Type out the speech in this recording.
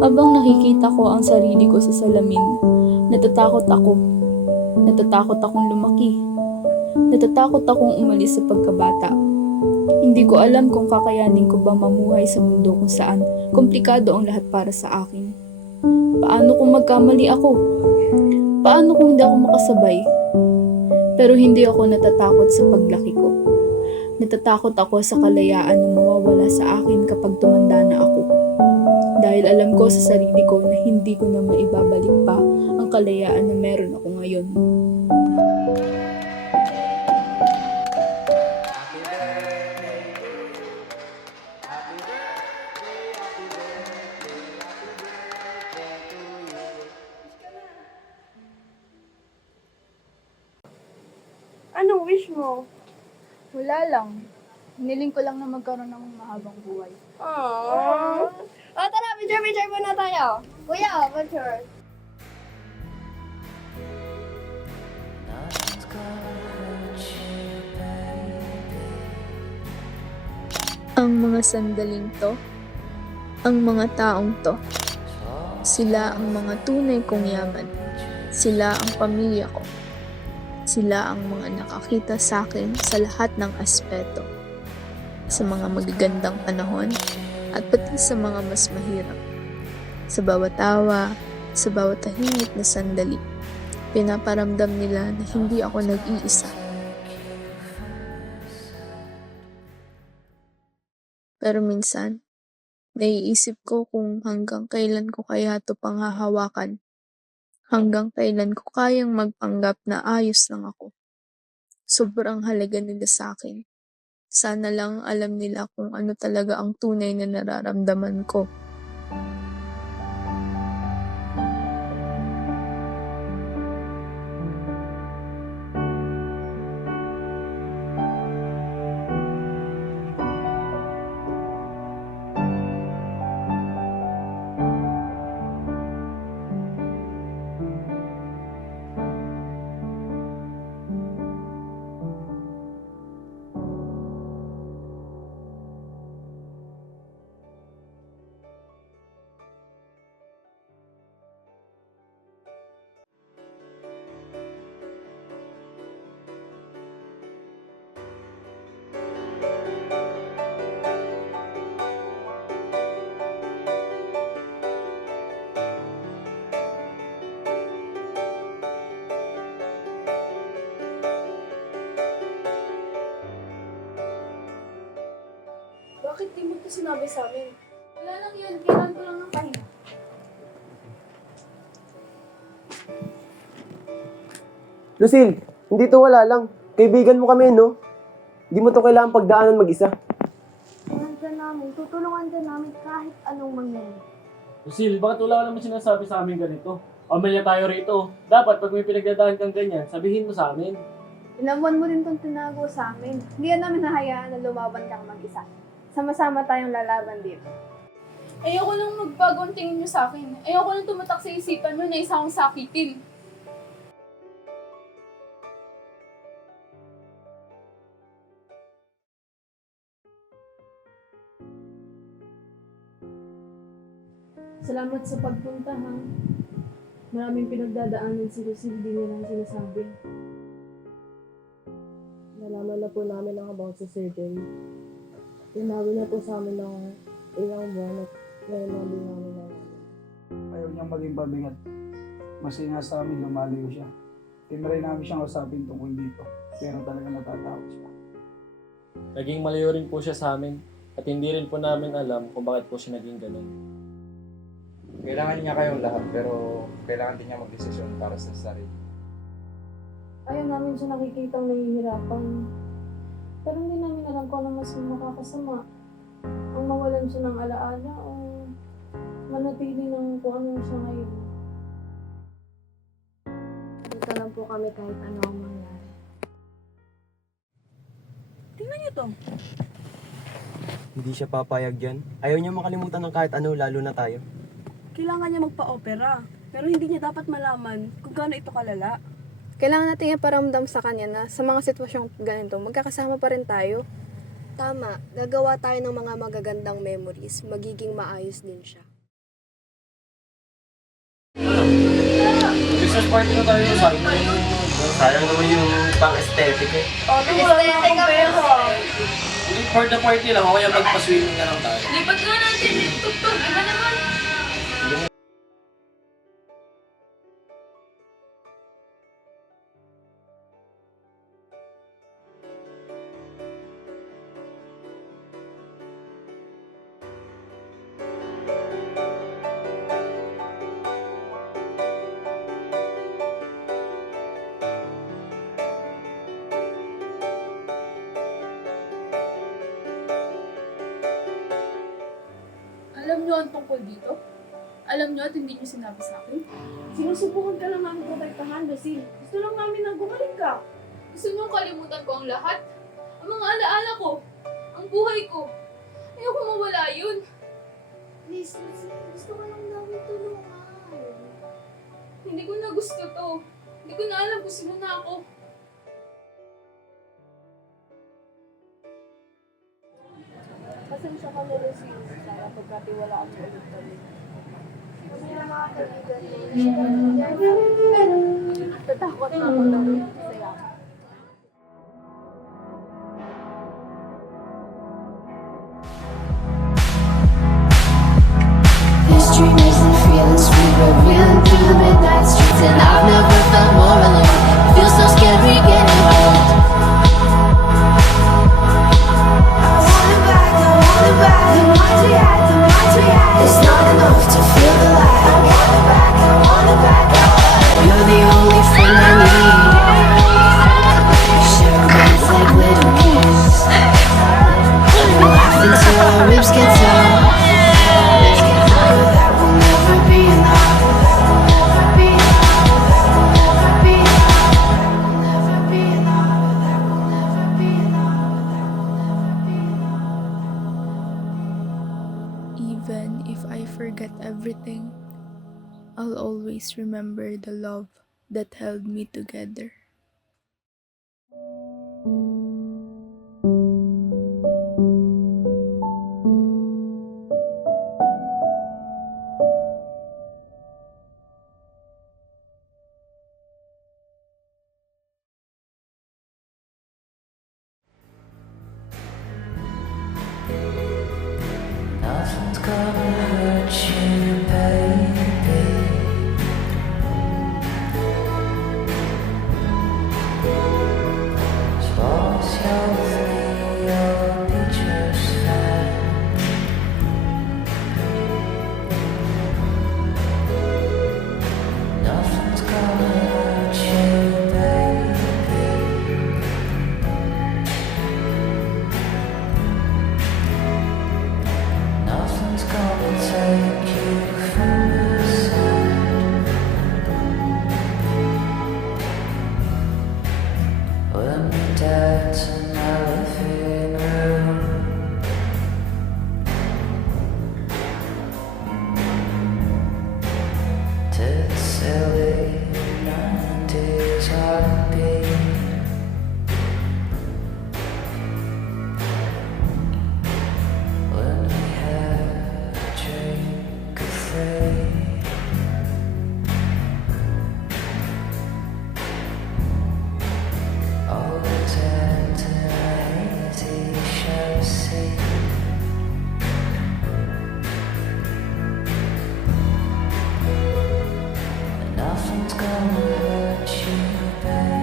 Habang nakikita ko ang sarili ko sa salamin, natatakot ako. Natatakot akong lumaki. Natatakot akong umalis sa pagkabata. Hindi ko alam kung kakayanin ko ba mamuhay sa mundo kung saan komplikado ang lahat para sa akin. Paano kung magkamali ako? Paano kung hindi ako makasabay? Pero hindi ako natatakot sa paglaki ko. Natatakot ako sa kalayaan na mawawala sa akin kapag tumanda na ako. Dahil alam ko sa sarili ko na hindi ko na maibabalik pa ang kalayaan na meron ako ngayon. Anong wish mo? Wala lang. Hiniling ko lang na magkaroon ng mahabang buhay. Aww. O tara, picture muna tayo. Kuya, picture. Ang mga sandaling to, ang mga taong to, sila ang mga tunay kong yaman. Sila ang pamilya ko. Sila ang mga nakakita sa akin sa lahat ng aspeto. Sa mga magagandang panahon at pati sa mga mas mahirap. Sa bawat tawa, sa bawat tahimik na sandali, pinaparamdam nila na hindi ako nag-iisa. Pero minsan, naiisip ko kung hanggang kailan ko kaya ito panghahawakan. Hanggang kailan ko kayang magpanggap na ayos lang ako. Sobrang halaga nila sa akin. Sana lang alam nila kung ano talaga ang tunay na nararamdaman ko. Bakit di mo ito sinabi sa amin? Wala lang yun, kailan ko lang ng pahinga. Lucille, hindi to wala lang. Kaibigan mo kami, no? Hindi mo to kailangan pagdaanan mag-isa. Tulungan namin. Tutulungan din namin kahit anong mangyari. Lucille, bakit wala ka naman sinasabi sa amin ganito? Pamilya tayo rito. Dapat pag may pinagdadaan kang ganyan, sabihin mo sa amin. Ilang mo din itong tinago sa amin. Hindi yan namin nahayaan na lumaban kang mag-isa. Sama-sama tayong lalaban dito. Ayoko lang magbago ang tingin niyo sa akin. Ayoko lang tumatak sa isipan niyo na isa akong sakitin. Salamat sa pagpunta, ha. Maraming pinagdadaanan si Lucille, di niya lang sinasabi. Nalaman na po namin ang about sa surgery. Tinawi na po sa amin ng ilang buwan at ngayon na din namin nalaman. Ayaw niyang maging pabigat. Mas nga sa amin, lumalayo siya. Tinry namin siyang usapin tungkol dito, pero talaga natatakot siya. Naging malayo rin po siya sa amin at hindi rin po namin alam kung bakit po siya naging ganun. Kailangan niya kayong lahat pero kailangan din niya magdesisyon para sa sarili. Ayaw namin siya nakikitang nahihirapan. Pero hindi namin alam kung ano mas makakasama. Ang mawalan siya ng alaala o manatili ng kung ano siya ngayon. Dito lang po kami kahit ano ang mangyari. Tingnan niyo to. Hindi siya papayag dyan. Ayaw niya makalimutan ng kahit ano, lalo na tayo. Kailangan niya magpa-opera. Pero hindi niya dapat malaman kung gaano ito kalala. Kailangan natin iparamdam sa kanya na sa mga sitwasyong ganito, magkakasama pa rin tayo. Tama, gagawa tayo ng mga magagandang memories, magiging maayos din siya. Christmas party na tayo. Sayang naman yung pang-aesthetic eh. Aesthetic ka pero. Hindi, for the party lang. O kaya magpa-swimming na lang tayo. Lipat nga natin yung tugtog. Iba naman. Alam niyo ang tungkol dito? Alam niyo at hindi niyo sinabi sa akin? Sinusubukan ka lang namin protektahan, Lucille. Gusto lang namin na gumaling ka. Gusto niyo kalimutan ko ang lahat? Ang mga alaala ko? Ang buhay ko? Ayoko mawala yun. Please, Lucille. Gusto ka lang namin tulungan. Hindi ko na gusto to. Hindi ko na alam kung sino na ako. Pasensya ka na, Lucille. Sana pagkatiwalaan mo ulit kami. Kasi yung mga kaibigan mo. Tatakot na ako daw. Saya. This dream isn't feeling sweet. We're reeling through the midnight streets, and I've never felt more alone. It feels so scary getting old. I want it back. The ones we had, the ones we had. It's not enough to feel the light. I want it back. I want it back. You're the only friend I need. Share minds like little kids. We laugh until our ribs get sore. That will never be enough. Never be enough. Never be enough. That will never be enough. That will never be enough. Even if I forget everything, I'll always remember the love that held me together. Nothing's gonna hurt you, baby. As long as you're with me, you'll be just fine. Nothing's gonna hurt you, baby. Nothing's gonna take you from my side. When we dance in our living room, to the silly 90s heartbeat. When we have a drink of free, always enter a hazy show scene. Nothing's gonna hurt you, babe.